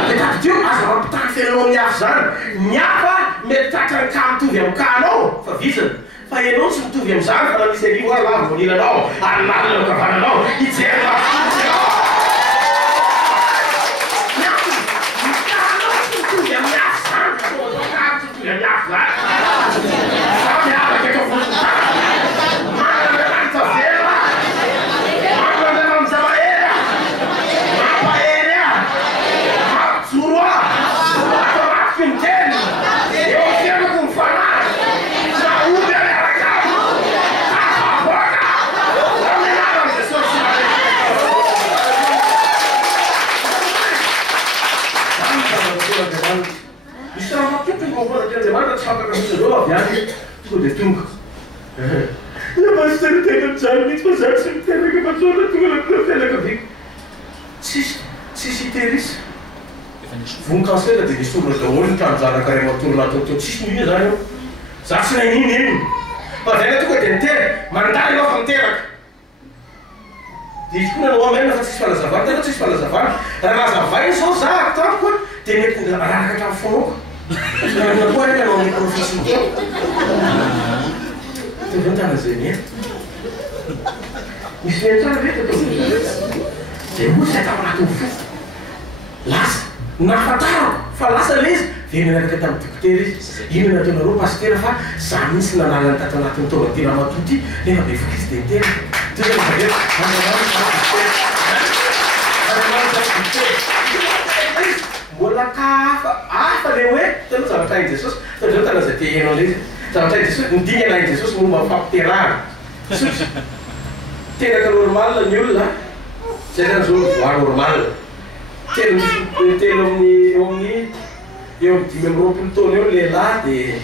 Dia tadidio aza mampitany fiainanao miafy zany. Miafa mety tratra ny ka mitovy amin'ny kanao fa vizana. Fa ianao tsy mitovy amin'izany fa na misy arivo ary lava voanilanao ary lalina ny kavananao hijery mafisinao. Kanao tsy mitovy amin'ny afy zany. Kanao tsy mitovy amin'ny afy zany. Samy afaka eto volon-tany. fataon'Andriamanitra. Misy raha mampitopy mofon'Andriamanitra tsy fakaka mihitsy avy any tonga dia tonga. Pasteur tena mijaly mihitsy fa zany sy miteraka matsona tonga la fianakaviako. Tsisy iterisy. Vonin-kansera dia nisy olona daholo ny tanjonaka ray matorona ataotao tsisy mihina zany eo. Za tsy nahinina iny. Fa zay tonga dia nitera, mandala ianao fa miteraka. Dia izy koa nanao amena fa tsisy fanazavana, tena tsisy fanazavana. Raha nazavana izao za tamiko dia mety raraka hatramin'ny fonoako. Na koa ny anao amin'ny profession teo. Tena tana zay mihena. Misy mihena tsara veta tao. Dia moa zay tao anatin'ny fo. Lasa. Nafatarako fa lasa le izy dia menaraka tamin'ny dokotera izy. Ino nataonareo pasteur fa za mihitsy nanalany tato anatin'ny taovatena matoty nefa be fokizy dia nitera. Tena zaveta mbola hafa le hoe tena zavatra hain' Jesosy tazao tana zay te henao le izy zavatra hain' Jesosy midiny anahin' Jesosy momba mifampiterahana sotry teraka normal ny olona zay zany zao voa normal telo amin'ny eo amin'ny 5 taona eo lehilahy dia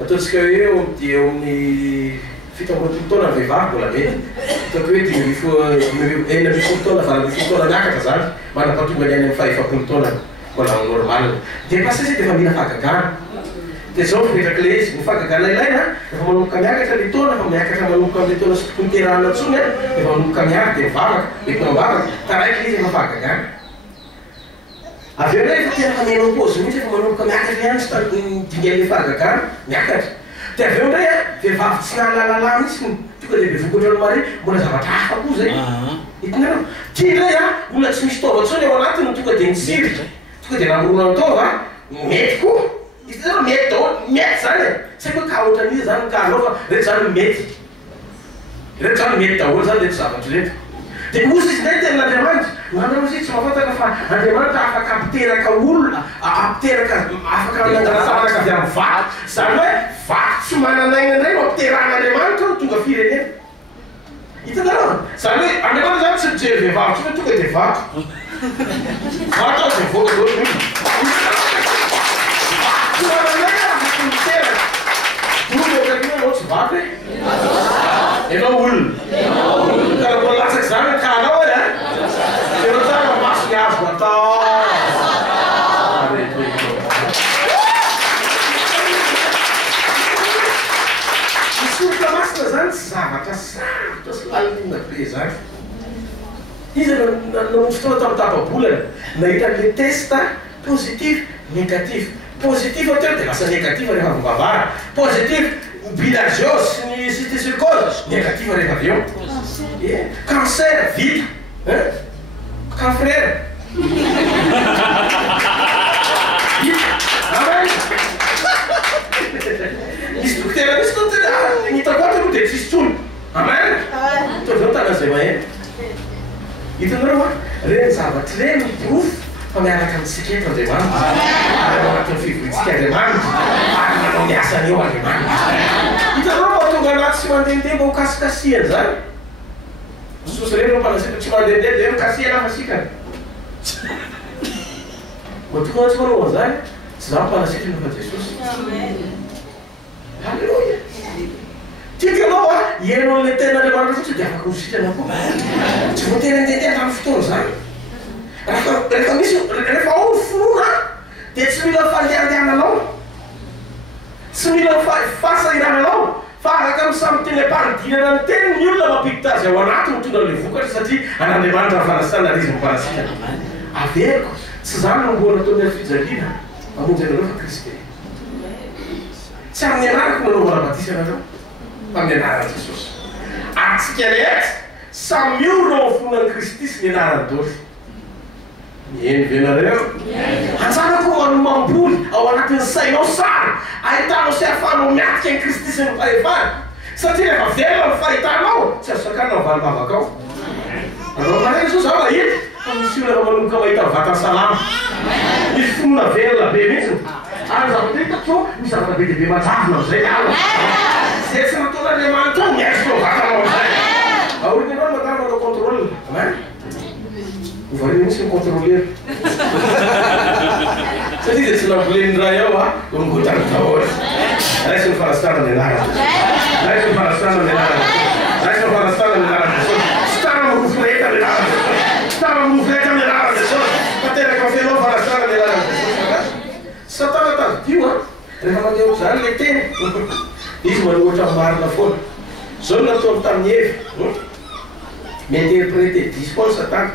ataontsika hoe eo amin'ny 17 taona ny vehivavy mbola mety ataoko hoe 4 taona va 20 taona miakatra zany manampatonga ny any amin'ny 50 taona mbola normal dia passer zay dia efa mila fahagagana dia zao mipetraka le izy ny fahagagana ilaina efa manomboka miakatra le taona fa miakatra manomboka amin'le taona sy tokony terahana antsony efa manomboka miaka dia mivavaka mety mambavaka taraiky le izy efa fahagagana avy eo efa tena famenao pôzy mihitsy efa manomboka miakatra ihany sy dingan'le fahagagana miakatra dia avy eo ndray vehivavy tsy nahalalala mihitsy tonga dia bevokatra ny mare mbola zavatra hafa koa zay hitinareo tia indray olona tsy misy taova ntsony ao anatiny tonga dia nitsiry tonga dia namorona ny taova mety koa hitinareo mety daholo mety zany tsy haiko hoe ka ohatran'izy zany ka anao fa rehetra zany mety rehetra zany mety daholo zany rehetra zavatra rehetra dia ozy izy ndray tenin'Andriamanitra nanao izy tsy mahafantaka fa Andriamanitra afaka apiteraka olona apiteraka afaka nandrasanaka avy amin'ny vato zany hoe vato tsy mananaina indray no apiteran'Andriamanitra no tonga firenena hitanareo zany hoe Andriamanitra zany tsy mijery vehivavy tsy hoe tonga dia vato vato azy mivoaka daholo mihitsy tsy mananaina afaka miteraka dolo okakina anao tsy vato e ianao olona karaha mbola latsaky zany ka anao e ianao zany mamaso ny azo atao misoroka masina zany tsy zavatra sarotra sy lalina be zany izy nanosotona tamin'ny tapabolana nahita le test positif négatif positif ateo dia lasa négatif rehefa vovavara positif bilharziose sy ny cysticercose négatif rehefa avy eo cancer vita canfrère misy dokotera misy tao tena hitako ato aloha dia tsisy tsony amen tao zao tana zay maheno hitanareo reny zavatra reny miprofo fa miaraka amintsika eto Andriamanitra ary anatin'ny fivorintsika Andriamanitra ary manao miasany eo Andriamanitra hitanareo mba tonga anaty tsy mandehandeha mba ho kasikasiana zany Jesosy reny mpanasika tsy mandehandeha dia mikasiana fa sikany mba tonga tsy manao an'izany tsy za mpanasika nofa Jesosy halleloia tiaka anao ianao an'le ten'Andriamanitra fotsy dia afaka hositrana koa tsy voatery andehandeha tamin'ny fotoana zany rehefa misy rehefa ao ny fonona dia tsy mila fandehandehananao tsy mila fahasahirananao fa araka amin'ny samy teny am-panidinana ny teny ny olona mampiditazy ao anatiny tonga le vokatra satria an'Andriamanitra ny fanasana ary izy mpanasika averiko tsy zany nomboana ataony ary fijaliana mamonjy anareo fa Kristy tsy amin'ny anarako manaovana batisa anareo fa amin'ny anaran'i Jesosy atsika rehetra samy miorona ao fonan'i Kristy sy ny anarany dôly mieny venareo anjanako mamboly ao anatin'ny sainao sara ahitanao sy ahafahanao miatika ny Kristy sy ny fahefana satria rehefa velona ny fahitanao tsy azo sakana mivalibavaka ao anao manay zao za mahita fa misy olona manomboka mahita vatany salama misy fonona velona be mihitsy ary zavatra hitako zao misy zavatra be dia be majavona amin'izay ala zay tsy nataon'Andriamanitra ao miaisika vatanao amin'izay aorina anao madama manao contrôle amen ovaria mihitsy ny contrôleur satria dia tsy namboleny raha ao a mingotany daholo raisy ny farasitana ny anarana raisy ny farasitana ny anarana raisy ny farasitana ny anarana tsy tara mofileta ny anarana tsy tara mofileta ny anarana fateraka fianao farasitana ny anarana satana tavidio a rehefa mandeha zany le teny izy manohatra marina foana zao no nataony tamin'ny evy mi-interprété diso foana satana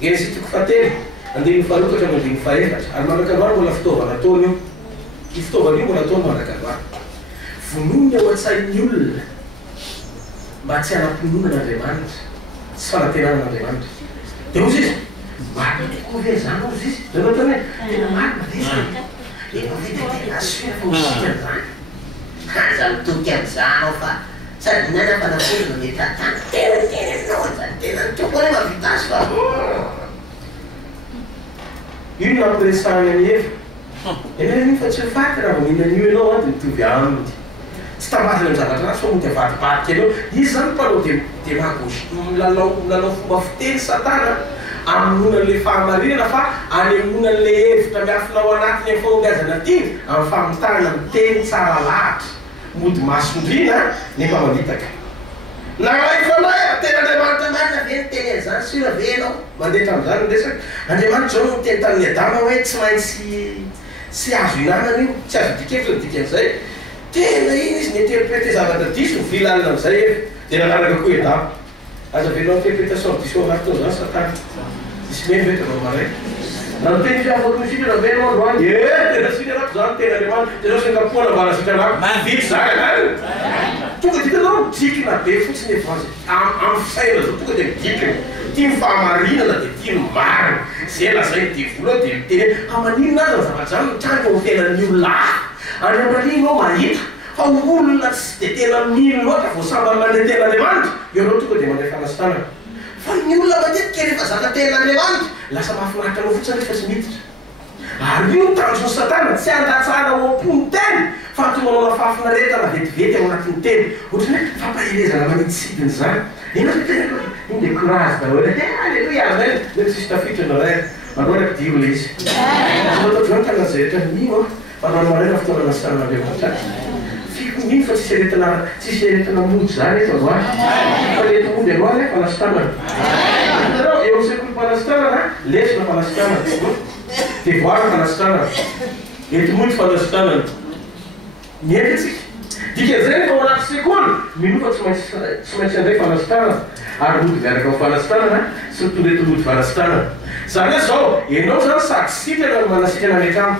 Genesis fatelo andiny faharokatra mandiny faefatra ary manakavary mbola fitaovana ataony io I fitaovana io mbola ataony manakavary vonoiny ao an-tsain'ny olona mba tsy hanam-pononan'Andriamanitra tsy fanantenanan'Andriamanitra dia ozy izy marina tokoa ve zany ozy izy zay natany hoe tena marina ve zany efa vetetena soa fa osika zany zany toky am'izany ao fa sady nana fanafonana le tantana tena anao zany tena toko hoe mavita azy fa io no nampiresahany any efa eny fa tsy faty raha maninan'io ianao a dia mitovy aminy tsy tambazana ny zavatra ratsy fa moty avadibadika anao izy zany mpanao dia magosy lalao fomba fiteny satana amononan'le fahamarinana fa anemonan'le hevitra miafinao anatiny amin'ny fahongazana tiny amin'ny famitana miteny tsara lahatra mody masondrina nefa manitaka naray fanay ten'Andriamanitra marina ve niteny an'izany sira ve anao mandehatra amin'izany ndresaka Andriamanitra zao niteny tamin'ny Adama hoe tsy maintsy tsy azo inanana io tsy azo dikevitra dikan'izay tena iny izy ninterprété zavatra diso vilanina amin'izay efa dia nanaraka koa Adama aza venao interprétation diso anaty tao zany satana isy meny ve tanao maray na teny izy afaka misitra na venao androany tena sitrarako zany tena Andriamanitra tena singapoana mbana sitrarako vity zany anary tonga dia tanao dikina be fotsiny efa azy amin'ny fisaina zao tonga dia midikina tia ny fahamarinana dia tia ny marina zay lazay ny devola dia miteny amaninona azy ny zavatra zany trano ho tenan'ny olona any amarinao mahita fa olona tsy dia tena mino loatra vao sambany mandeha ten'Andriamanitra ianao tonga dia mandeha fanasitana fa ny olona matetika rehefa zaka ten'Andriamanitra lasa mahafinaritra anao fotsiny rehefa tsy miditra ary io tanjony satana tsy andatsahana ao am-pony teny fa tonganao fahafinaretana vetivety ao anatin'ny teny ohatrany hoe fampahirezana manitsidiny zany ina tena iny dia courage daholo alleluia zay le tsisy tafiditra na ray manao raiky dio le izy ataotro zany tanana zay rehetra mino fa nano marena fotoanana sanan'Andriamanitra mino fa tsisy eretana mody zany efa zoa fa lety mody aloha le fanasitanana itanao eo sekoly fanasitanana lesona fanasitanana devoara fanasitanana ety mody fanasitanana miety atsika dika zay rehefa ao anaty sekoly mino fa tsy maintsy andray fanasitanana ary mody miaraka ao fanasitanana sy mitondrety mody fanasitanana zany hoe zao ianao zany sady sitrana manasitrana rehetrano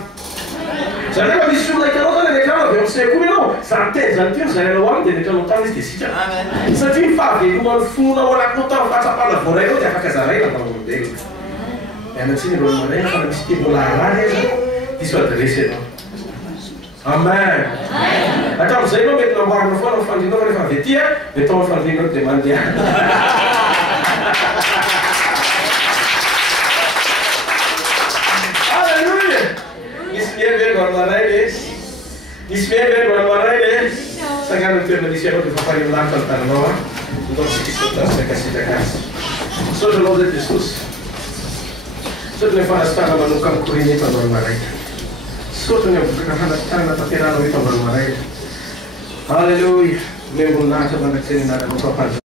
zany rehefa misy olona hitanao zany rehetrano avy amin'ny sekoly ianao zany teny zany teny zay anao aminy dia rehetrano tany izy dia sitrana satria mifahavelomany fonona ao anatinao tamin'ny fahatsapana voarainao dia afaka zaraina tamin'olombelona mianatsiny alohan'ny maraina fa misy teny mbola harary izy diso adresy ianao amen hatramin'izay anao mety namboarina foana mifandrinao fa rehefa avy aty a dia tao mifandrinao dia mandeha alleluia misy mievelo amin'maray le misy mievelo amin'maray le sagana ny toerana misy anao dia fampahiny lanitra ny tananao a ataontsika isotasitraka azy misaotra anao zay Jesosy misaotra ny fanasitana manoka amin'ny koriny eto andro maraiky misaotra ny avokana fanasitana tanteranao eto andro maraiky alleluia miamboninahitra mandrakitsy ny anarana fampahany